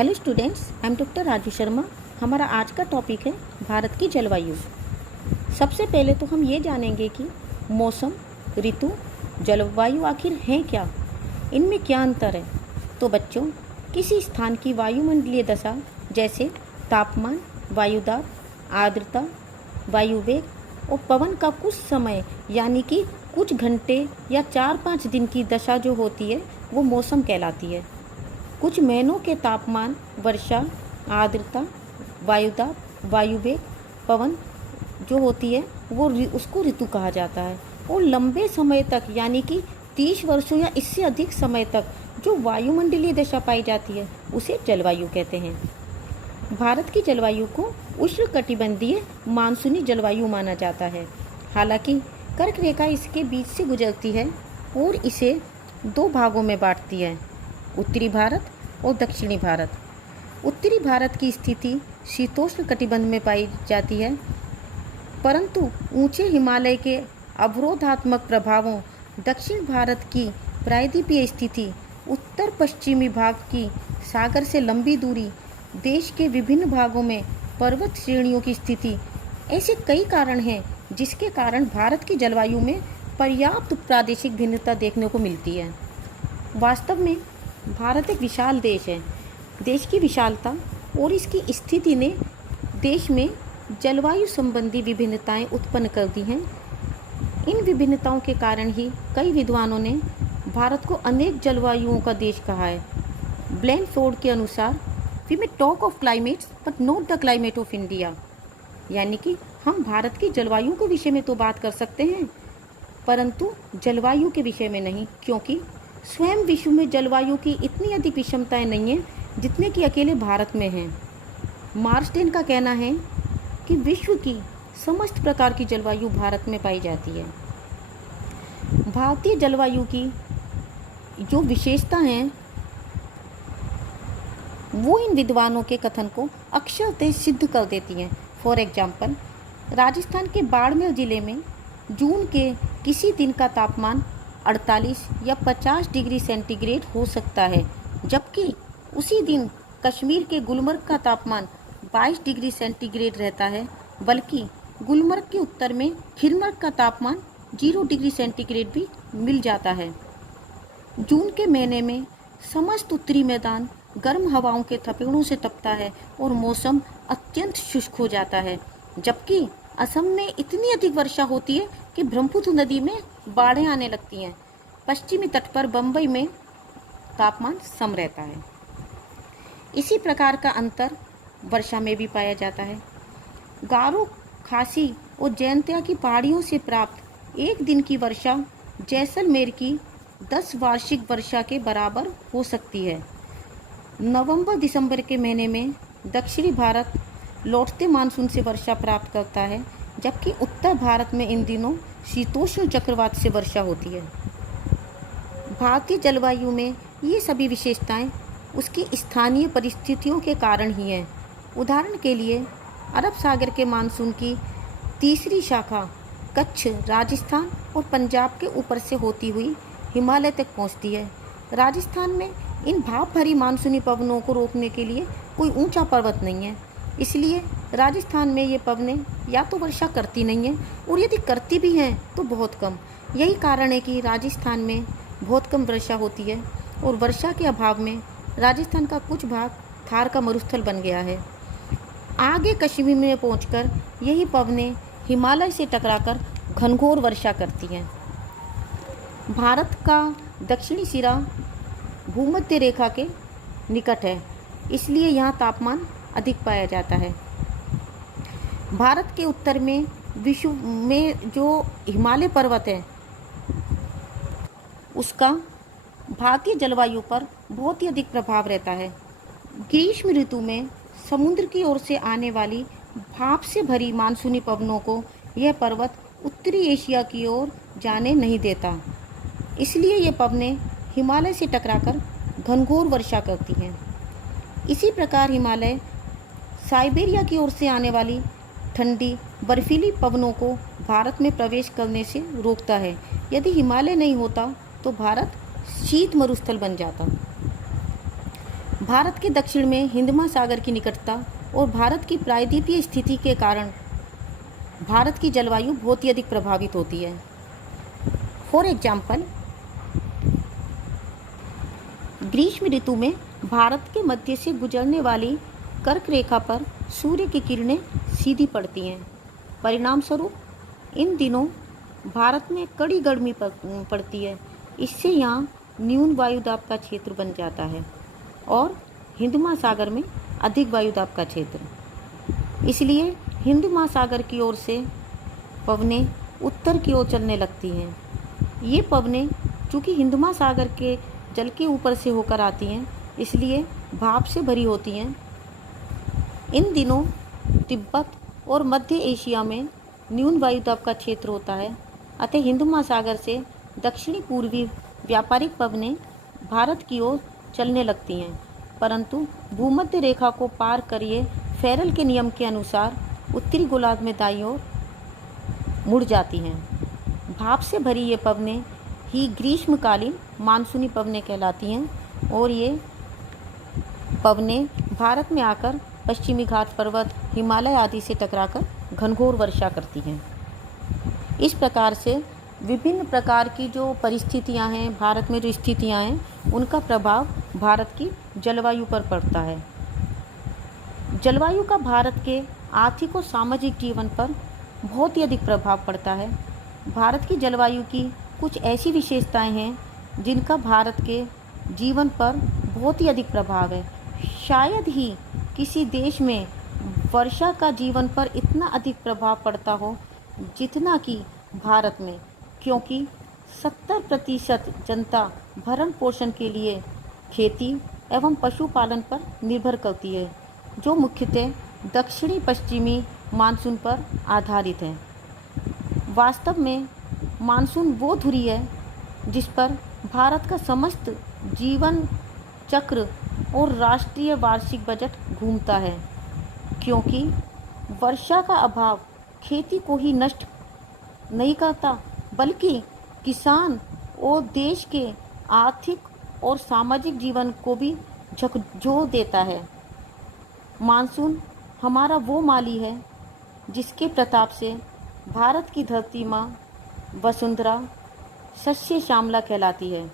Hello students, I am doctor Raju Sharma. हमारा आज का टॉपिक है भारत की जलवायु। सबसे पहले तो हम ये जानेंगे कि मौसम, ऋतु, जलवायु आखिर हैं क्या, इनमें क्या अंतर है। तो बच्चों, किसी स्थान की वायुमंडलीय दशा जैसे तापमान, वायुदाब, आर्द्रता, वायु वेग और पवन का कुछ समय यानी कि कुछ घंटे या 4-5 दिन की दशा जो होती है वो मौसम कहलाती है। कुछ महीनों के तापमान, वर्षा, आर्द्रता, वायुदाब, वायु वेग, पवन जो होती है वो उसको ऋतु कहा जाता है। और लंबे समय तक यानी कि 30 वर्षों या इससे अधिक समय तक जो वायुमंडलीय दशा पाई जाती है उसे जलवायु कहते हैं। भारत की जलवायु को उष्णकटिबंधीय मानसूनी जलवायु माना जाता है। हालांकि कर्क रेखा इसके बीच से गुजरती है और इसे 2 भागों में बांटती है, उत्तरी भारत और दक्षिणी भारत। उत्तरी भारत की स्थिति शीतोष्ण कटिबंध में पाई जाती है, परंतु ऊंचे हिमालय के अवरोधात्मक प्रभावों, दक्षिण भारत की प्रायद्वीपीय स्थिति, उत्तर पश्चिमी भाग की सागर से लंबी दूरी, देश के विभिन्न भागों में पर्वत श्रेणियों की स्थिति, ऐसे कई कारण हैं जिसके कारण भारत की जलवायु में पर्याप्त प्रादेशिक भिन्नता देखने को मिलती है। वास्तव में भारत एक विशाल देश है। देश की विशालता और इसकी स्थिति ने देश में जलवायु संबंधी विभिन्नताएं उत्पन्न कर दी हैं। इन विभिन्नताओं के कारण ही कई विद्वानों ने भारत को अनेक जलवायुओं का देश कहा है। ब्लैंकफोर्ड के अनुसार we may talk of climates but not the climate of India, यानी कि हम भारत की जलवायु के विषय में तो बात कर सकते हैं परंतु जलवायु के विषय में नहीं, क्योंकि स्वयं विश्व में जलवायु की इतनी अधिक विषमताएं नहीं हैं जितने कि अकेले भारत में हैं। मार्सडेन का कहना है कि विश्व की समस्त प्रकार की जलवायु भारत में पाई जाती है। भारतीय जलवायु की जो विशेषता हैं वो इन विद्वानों के कथन को अक्षरशः सिद्ध कर देती हैं। फॉर एग्जाम्पल, राजस्थान के बाड़मेर जिले में जून के किसी दिन का तापमान 48 या 50 डिग्री सेंटीग्रेड हो सकता है, जबकि उसी दिन कश्मीर के गुलमर्ग का तापमान 22 डिग्री सेंटीग्रेड रहता है, बल्कि गुलमर्ग के उत्तर में खिरमर्ग का तापमान 0 डिग्री सेंटीग्रेड भी मिल जाता है। जून के महीने में समस्त उत्तरी मैदान गर्म हवाओं के थपेड़ों से तपता है और मौसम अत्यंत शुष्क हो जाता है, जबकि असम में इतनी अधिक वर्षा होती है कि ब्रह्मपुत्र नदी में बाढ़ें आने लगती हैं। पश्चिमी तट पर बम्बई में तापमान सम रहता है। इसी प्रकार का अंतर वर्षा में भी पाया जाता है। गारो, खासी और जैंतिया की पहाड़ियों से प्राप्त एक दिन की वर्षा जैसलमेर की 10 वार्षिक वर्षा के बराबर हो सकती है। नवंबर-दिसंबर के महीने में दक्षिणी भारत लौटते मानसून से वर्षा प्राप्त करता है, जबकि उत्तर भारत में इन दिनों शीतोष्ण चक्रवात से वर्षा होती है। भारतीय जलवायु में ये सभी विशेषताएं उसकी स्थानीय परिस्थितियों के कारण ही हैं। उदाहरण के लिए अरब सागर के मानसून की तीसरी शाखा कच्छ, राजस्थान और पंजाब के ऊपर से होती हुई हिमालय तक पहुंचती है। राजस्थान में इन भाप भरी मानसूनी पवनों को रोकने के लिए कोई ऊंचा पर्वत नहीं है, इसलिए राजस्थान में ये पवनें या तो वर्षा करती नहीं हैं और यदि करती भी हैं तो बहुत कम। यही कारण है कि राजस्थान में बहुत कम वर्षा होती है और वर्षा के अभाव में राजस्थान का कुछ भाग थार का मरुस्थल बन गया है। आगे कश्मीर में पहुंचकर यही पवनें हिमालय से टकराकर घनघोर वर्षा करती हैं। भारत का दक्षिणी सिरा भूमध्य रेखा के निकट है, इसलिए यहाँ तापमान अधिक पाया जाता है। भारत के उत्तर में विश्व में जो हिमालय पर्वत है उसका भारतीय जलवायु पर बहुत ही अधिक प्रभाव रहता है। ग्रीष्म ऋतु में समुद्र की ओर से आने वाली भाप से भरी मानसूनी पवनों को यह पर्वत उत्तरी एशिया की ओर जाने नहीं देता, इसलिए ये पवनें हिमालय से टकराकर घनघोर वर्षा करती हैं। इसी प्रकार हिमालय साइबेरिया की ओर से आने वाली ठंडी बर्फीली पवनों को भारत में प्रवेश करने से रोकता है। यदि हिमालय नहीं होता तो भारत शीत मरुस्थल बन जाता। भारत के दक्षिण में हिंद महासागर की निकटता और भारत की प्रायद्वीपीय स्थिति के कारण भारत की जलवायु बहुत ही अधिक प्रभावित होती है। फॉर एग्जाम्पल, ग्रीष्म ऋतु में भारत के मध्य से गुजरने वाली कर्क रेखा पर सूर्य की किरणें सीधी पड़ती हैं। परिणाम स्वरूप इन दिनों भारत में कड़ी गर्मी पड़ती है। इससे यहाँ न्यून वायुदाब का क्षेत्र बन जाता है और हिंद महासागर में अधिक वायुदाब का क्षेत्र। इसलिए हिंद महासागर की ओर से पवनें उत्तर की ओर चलने लगती हैं। ये पवनें चूँकि हिंद महासागर के जल के ऊपर से होकर आती हैं, इसलिए भाप से भरी होती हैं। इन दिनों तिब्बत और मध्य एशिया में न्यून वायुदाब का क्षेत्र होता है, अतः हिंद महासागर से दक्षिणी पूर्वी व्यापारिक पवनें भारत की ओर चलने लगती हैं, परंतु भूमध्य रेखा को पार करिए फेरल के नियम के अनुसार उत्तरी गोलार्ध में दाईं ओर मुड़ जाती हैं। भाप से भरी ये पवनें ही ग्रीष्मकालीन मानसूनी पवनें कहलाती हैं और ये पवनें भारत में आकर पश्चिमी घाट पर्वत, हिमालय आदि से टकराकर घनघोर वर्षा करती हैं। इस प्रकार से विभिन्न प्रकार की जो परिस्थितियां हैं, भारत में जो स्थितियां हैं, उनका प्रभाव भारत की जलवायु पर पड़ता है। जलवायु का भारत के आर्थिक और सामाजिक जीवन पर बहुत ही अधिक प्रभाव पड़ता है। भारत की जलवायु की कुछ ऐसी विशेषताएं हैं जिनका भारत के जीवन पर बहुत ही अधिक प्रभाव है। शायद ही किसी देश में वर्षा का जीवन पर इतना अधिक प्रभाव पड़ता हो जितना कि भारत में, क्योंकि 70% जनता भरण पोषण के लिए खेती एवं पशुपालन पर निर्भर करती है, जो मुख्यतः दक्षिणी पश्चिमी मानसून पर आधारित है। वास्तव में मानसून वो धुरी है जिस पर भारत का समस्त जीवन चक्र और राष्ट्रीय वार्षिक बजट घूमता है, क्योंकि वर्षा का अभाव खेती को ही नष्ट नहीं करता बल्कि किसान और देश के आर्थिक और सामाजिक जीवन को भी झकझोर देता है। मानसून हमारा वो माली है जिसके प्रताप से भारत की धरती माँ वसुंधरा शस्य श्यामला कहलाती है।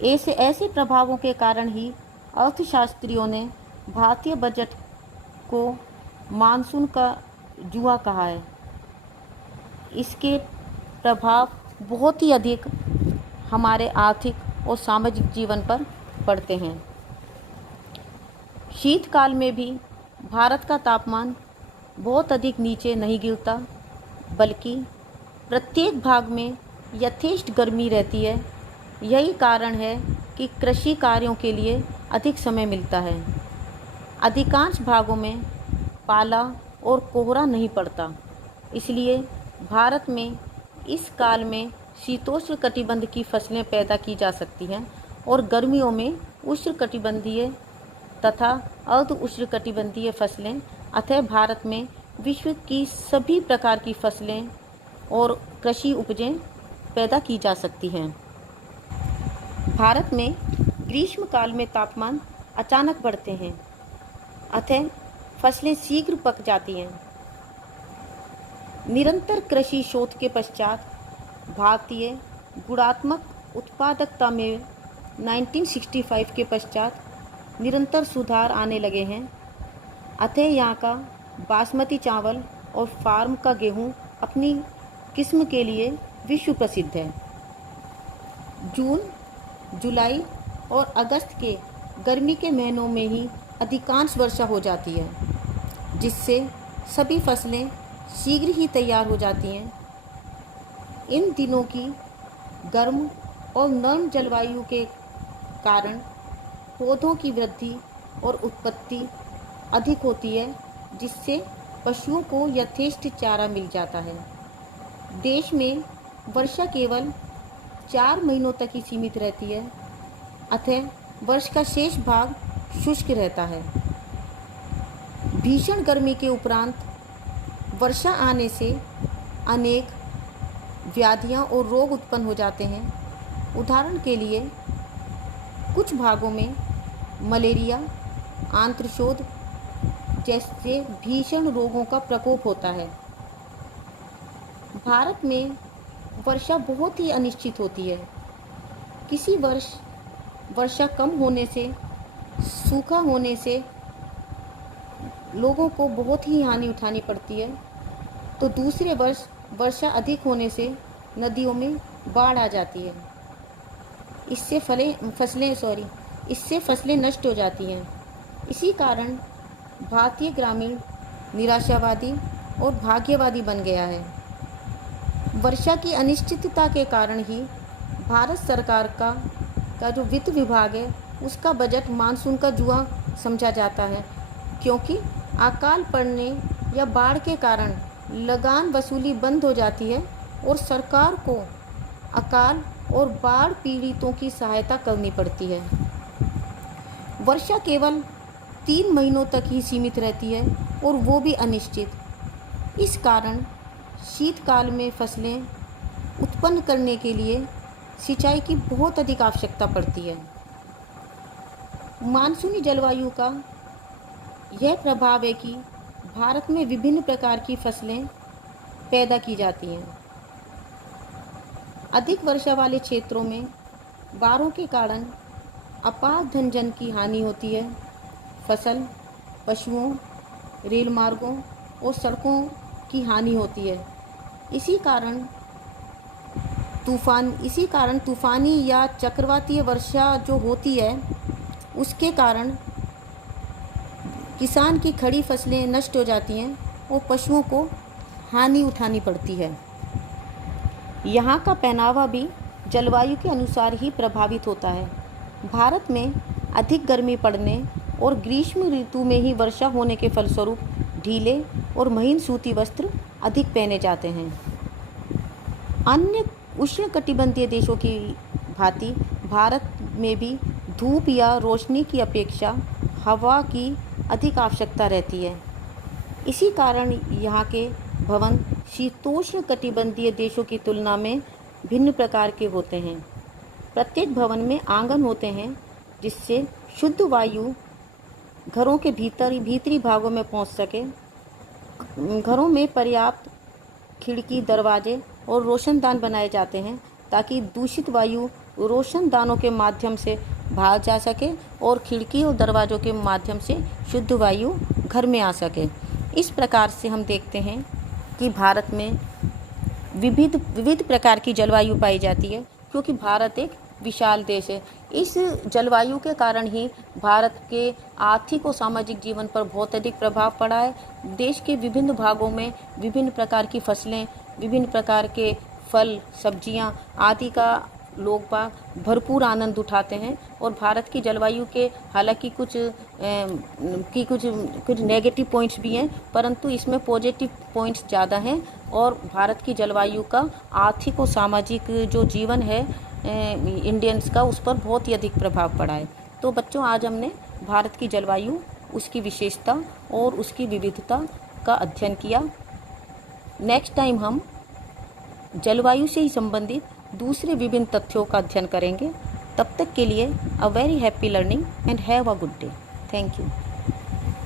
ऐसे प्रभावों के कारण ही अर्थशास्त्रियों ने भारतीय बजट को मानसून का जुआ कहा है। इसके प्रभाव बहुत ही अधिक हमारे आर्थिक और सामाजिक जीवन पर पड़ते हैं। शीतकाल में भी भारत का तापमान बहुत अधिक नीचे नहीं गिरता, बल्कि प्रत्येक भाग में यथेष्ट गर्मी रहती है। यही कारण है कि कृषि कार्यों के लिए अधिक समय मिलता है। अधिकांश भागों में पाला और कोहरा नहीं पड़ता, इसलिए भारत में इस काल में शीतोष्ण कटिबंध की फसलें पैदा की जा सकती हैं और गर्मियों में उष्णकटिबंधीय तथा अर्ध उष्णकटिबंधीय फसलें। अतः भारत में विश्व की सभी प्रकार की फसलें और कृषि उपजें पैदा की जा सकती हैं। भारत में ग्रीष्मकाल में तापमान अचानक बढ़ते हैं, अतः फसलें शीघ्र पक जाती हैं। निरंतर कृषि शोध के पश्चात भारतीय गुणात्मक उत्पादकता में 1965 के पश्चात निरंतर सुधार आने लगे हैं। अतः यहाँ का बासमती चावल और फार्म का गेहूँ अपनी किस्म के लिए विश्व प्रसिद्ध है। जून, जुलाई और अगस्त के गर्मी के महीनों में ही अधिकांश वर्षा हो जाती है, जिससे सभी फसलें शीघ्र ही तैयार हो जाती हैं। इन दिनों की गर्म और नर्म जलवायु के कारण पौधों की वृद्धि और उत्पत्ति अधिक होती है, जिससे पशुओं को यथेष्ट चारा मिल जाता है। देश में वर्षा केवल 4 महीनों तक ही सीमित रहती है, अतः वर्ष का शेष भाग शुष्क रहता है। भीषण गर्मी के उपरांत वर्षा आने से अनेक व्याधियां और रोग उत्पन्न हो जाते हैं। उदाहरण के लिए कुछ भागों में मलेरिया, आंत्रशोथ जैसे भीषण रोगों का प्रकोप होता है। भारत में वर्षा बहुत ही अनिश्चित होती है। किसी वर्ष वर्षा कम होने से, सूखा होने से लोगों को बहुत ही हानि उठानी पड़ती है, तो दूसरे वर्ष वर्षा अधिक होने से नदियों में बाढ़ आ जाती है। इससे फसलें नष्ट हो जाती हैं। इसी कारण भारतीय ग्रामीण निराशावादी और भाग्यवादी बन गया है। वर्षा की अनिश्चितता के कारण ही भारत सरकार का जो वित्त विभाग है उसका बजट मानसून का जुआ समझा जाता है, क्योंकि अकाल पड़ने या बाढ़ के कारण लगान वसूली बंद हो जाती है और सरकार को अकाल और बाढ़ पीड़ितों की सहायता करनी पड़ती है। वर्षा केवल 3 महीनों तक ही सीमित रहती है और वो भी अनिश्चित। इस कारण शीतकाल में फसलें उत्पन्न करने के लिए सिंचाई की बहुत अधिक आवश्यकता पड़ती है। मानसूनी जलवायु का यह प्रभाव है कि भारत में विभिन्न प्रकार की फसलें पैदा की जाती हैं। अधिक वर्षा वाले क्षेत्रों में बाढ़ों के कारण अपार धन जन की हानि होती है। फसल, पशुओं, रेल मार्गों और सड़कों की हानि होती है। इसी कारण तूफानी या चक्रवातीय वर्षा जो होती है उसके कारण किसान की खड़ी फसलें नष्ट हो जाती हैं और पशुओं को हानि उठानी पड़ती है। यहाँ का पहनावा भी जलवायु के अनुसार ही प्रभावित होता है। भारत में अधिक गर्मी पड़ने और ग्रीष्म ऋतु में ही वर्षा होने के फलस्वरूप ढीले और महीन सूती वस्त्र अधिक पहने जाते हैं। अन्य उष्णकटिबंधीय देशों की भांति भारत में भी धूप या रोशनी की अपेक्षा हवा की अधिक आवश्यकता रहती है। इसी कारण यहाँ के भवन शीतोष्ण कटिबंधीय देशों की तुलना में भिन्न प्रकार के होते हैं। प्रत्येक भवन में आंगन होते हैं जिससे शुद्ध वायु घरों के भीतरी भागों में पहुँच सके। घरों में पर्याप्त खिड़की, दरवाजे और रोशनदान बनाए जाते हैं ताकि दूषित वायु रोशनदानों के माध्यम से बाहर जा सके और खिड़की और दरवाज़ों के माध्यम से शुद्ध वायु घर में आ सके। इस प्रकार से हम देखते हैं कि भारत में विविध प्रकार की जलवायु पाई जाती है, क्योंकि भारत एक विशाल देश है। इस जलवायु के कारण ही भारत के आर्थिक और सामाजिक जीवन पर बहुत अधिक प्रभाव पड़ा है। देश के विभिन्न भागों में विभिन्न प्रकार की फसलें, विभिन्न प्रकार के फल, सब्जियां आदि का लोग बाग भरपूर आनंद उठाते हैं। और भारत की जलवायु के हालांकि कुछ नेगेटिव पॉइंट्स भी हैं, परंतु इसमें पॉजिटिव पॉइंट्स ज़्यादा हैं। और भारत की जलवायु का आर्थिक और सामाजिक जो जीवन है इंडियंस का, उस पर बहुत ही अधिक प्रभाव पड़ा है। तो बच्चों, आज हमने भारत की जलवायु, उसकी विशेषता और उसकी विविधता का अध्ययन किया। नेक्स्ट टाइम हम जलवायु से ही संबंधित दूसरे विभिन्न तथ्यों का अध्ययन करेंगे। तब तक के लिए a very happy learning and have a good day. Thank you.